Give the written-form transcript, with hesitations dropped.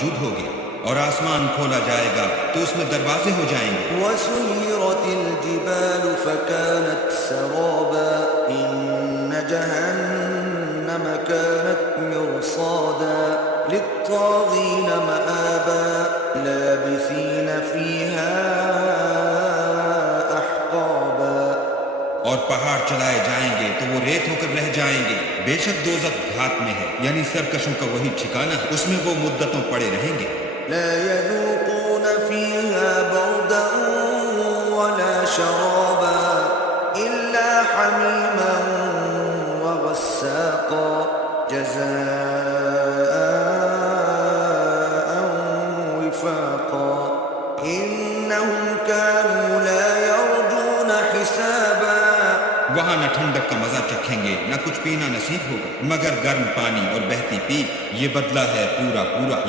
موجود ہوگی، اور آسمان کھولا جائے گا تو اس میں دروازے ہو جائیں گے۔ وسيرت الجبال فكانت سرابا إن جهنم كانت مرصادا للطاغين مآبا لابثين فيها أحقابا۔ اور پہاڑ چلائے جائیں گے تو وہ ریت ہو کر رہ جائیں گے، بے شک دوزخ گھات میں ہے، یعنی سرکشوں کا وہی ٹھکانہ ہے، اس میں وہ مدتوں پڑے رہیں گے۔ لا يذوقون فيها بردا ولا شرابا إلا حميما وغساقا جزاء وفاقا إنهم كانوا لا يرجون حسابا۔ وہاں نہ ٹھنڈک کا مزہ چکھیں گے، نہ کچھ پینا نصیب ہوگا مگر گرم پانی اور بہتی پیپ، یہ بدلہ ہے پورا پورا۔